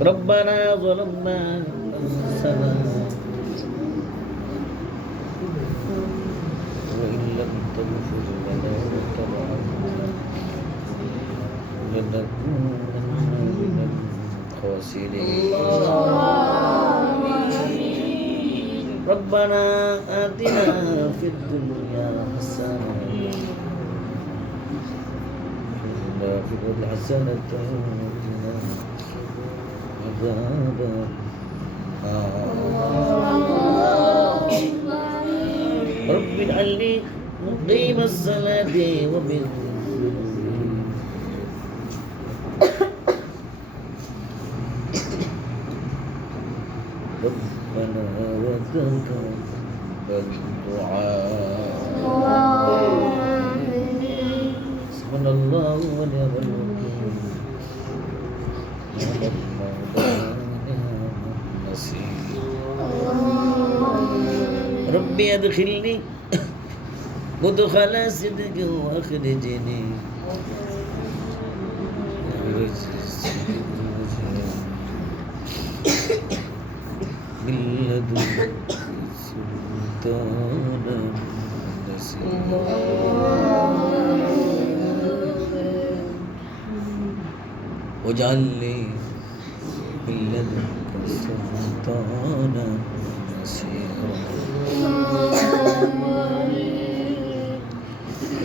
ربنا ظلمنا أنفسنا وإن لم تغفر لنا وترحمنا لنكونن من الخاسرين ربنا آتنا في الدنيا حسنة وفي الآخرة حسنة وقنا عذاب رب اجعلني مقيم الصلاة ومن ربنا وتقبل دعاء حسبنا الله ونعم الوكيل نعم المولى ونعم النصير ربي أدخلني مدخل صدق وأخرجني من لدنك سلطانا نصيرا واجعل لي من لدنك سلطانا نصيرا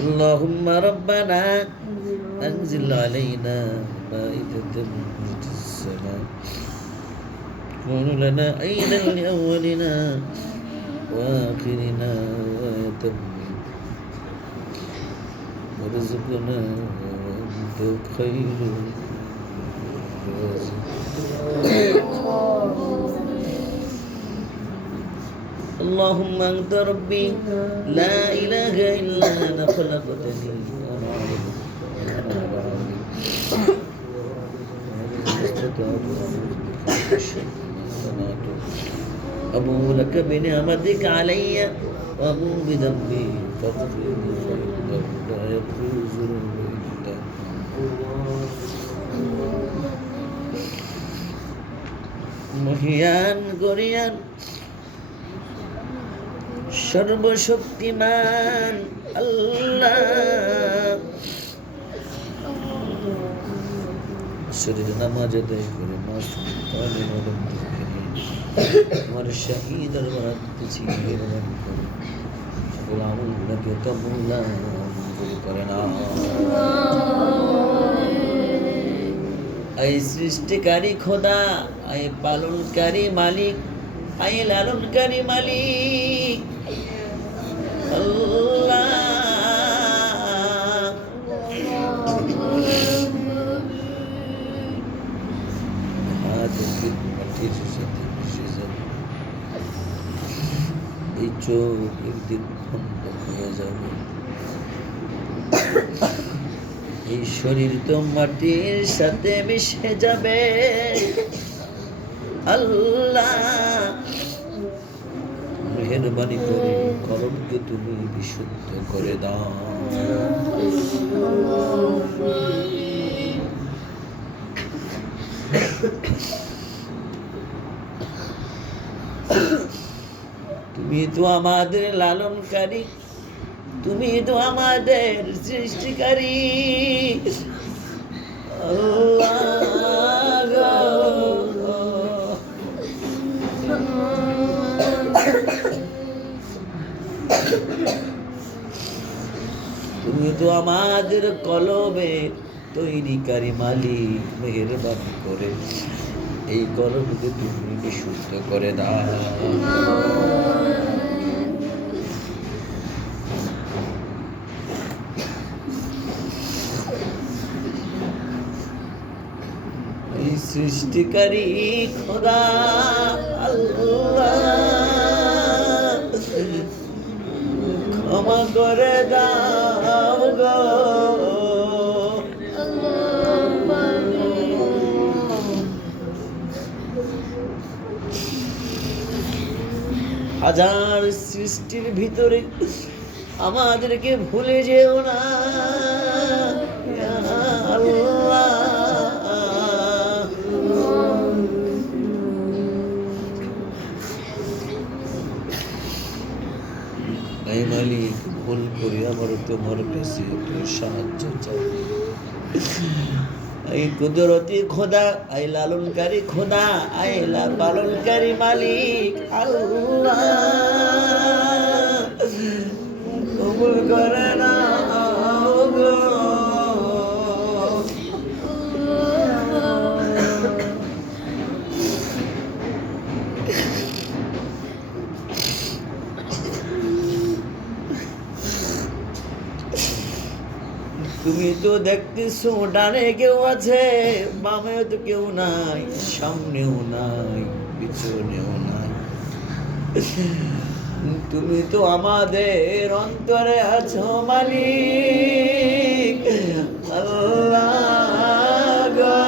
اللهم ربنا أنزل علينا مائدة من السماء تكون لنا عيدا لأولنا وآخرنا وتمنا وارزقنا وأنت خير الرازقين اللهم أنت ربي لا إله إلا أنا خلقتني وأنا عبدك أبو لك بنعمتك علي وأبو بذنبي فاغفر لي فإنه لا يغفر الذنوب إلا মহিয়ান গরিয়ান সর্বশক্তিমান আল্লাহ শরীর নামাজ আদায় করে মাসুম তালিম আলম আমার শহীদ আর বাড়তেছি নির্মাণ করে সকল আমলকে কবুল করে না আই সৃষ্টিকারী খোদা আই পালনকারী মালিক আই লালনকারী মালিক আল্লাহ মাটির সাথে মিশে যাবে এই চোখ একদিন বন্ধ হয়ে যাবে এই শরীর তো মাটির সাথে মিশে যাবে আল্লাহ মেহেরবানি করে কলমকে তুমি বিশুদ্ধ করে দাও তুমি তো আমাদের লালনকারী তুমি তো আমাদের সৃষ্টিকারী আল্লাহ তুমি তো আমাদের কলমের তৈরিকারী মালিক মেহেরবানি করে এই কলমকে তুমি বিশুদ্ধ করে দাও সৃষ্টিকারী খোদা আল্লাহ ক্ষমা করে দাও গো হাজার সৃষ্টির ভিতরে আমাদেরকে ভুলে যেও না ইয়া আল্লাহ। এই মালিক, ভুল করি আমার তোমার কাছে একটু সাহায্য চাই। এই কুদরতি খোদা, এই লালনকারী খোদা, এই পালনকারী মালিক আল্লাহ কবুল করে না গো। তুমি তো দেখতেছো ডানে কেউ আছে, বামেও তো কেউ নাই, সামনেও নাই, পিছনেও নাই। তুমি তো আমাদের অন্তরে আছো মালিক আল্লাহ গো।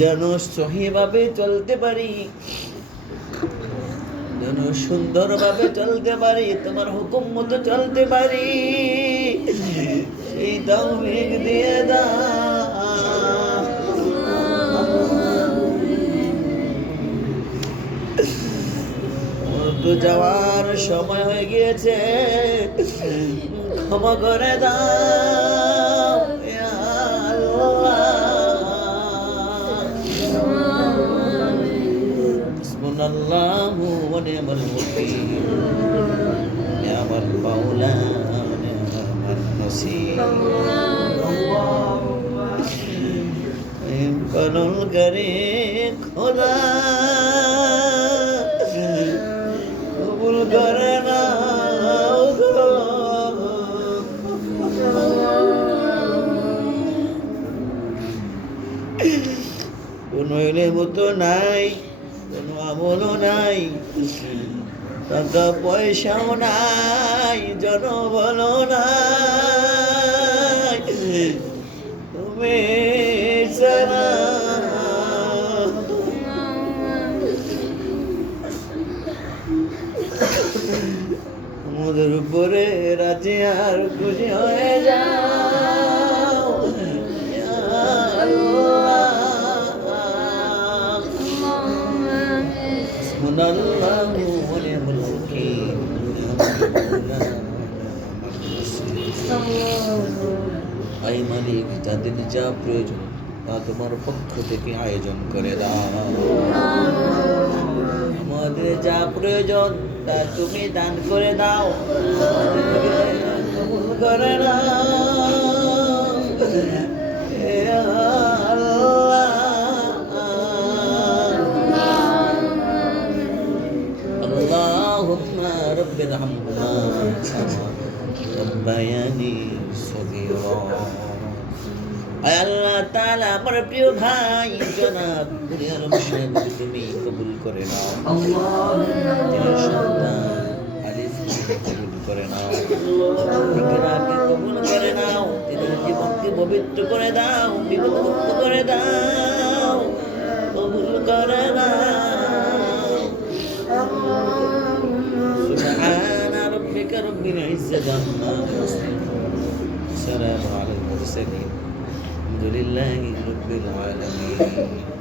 যেন সহিভাবে চলতে পারি, যেন সুন্দরভাবে চলতে পারি, তোমার হুকুম মতো চলতে পারি, সেই তৌফিক দিয়ে দাও। তো যাওয়ার সময় হয়ে গিয়েছে, ক্ষমা করে দাও ইয়া আল্লাহ। হাসবুনাল্লাহু ওয়া নি'মাল ওয়াকিল, নি'মাল মাওলা ওয়া নি'মান নাসীর। পালনকারী খোদা কবুল করে না গো। কোন মতো নাই, কোনো আমলও নাই, টাকা পয়সাও নাই, জনবলও নাই, তুমি ছাড়া। আমাদের উপরে রাজি আর খুশি হয়ে যাও ইয়া আল্লাহ। হাসবুনাল্লাহু ওয়া নি'মাল ওয়াকিল, আই মালিক, যাদের যা প্রয়োজন তা তোমার পক্ষ থেকে আয়োজন করে দাও। আমাদের যা প্রয়োজন তা তুমি দান করে দাও, কবুল করে নাও ইয়া আল্লাহ। আল্লাহুম্মা রাব্বির হামহুমা কামা রাব্বায়ানি সগীরা। আয় আল্লাহ তাআলা, আমার প্রিয় ভাই জনাব কুলি আলম সাহেবকে তুমি কবুল করে নাও। তিনার সন্তান আলিফকে কবুল করে নাও, ইকরাকে কবুল করে নাও, তিনার জীবনকে পবিত্র করে দাও, বিপদমুক্ত করে দাও, কবুল করে নাও। সুবহানা রাব্বিকা রাব্বিল ইজ্জাতি আম্মা ইয়াসিফুন, সালামুন আলাল মুরসালিন, الحمد لله رب العالمين।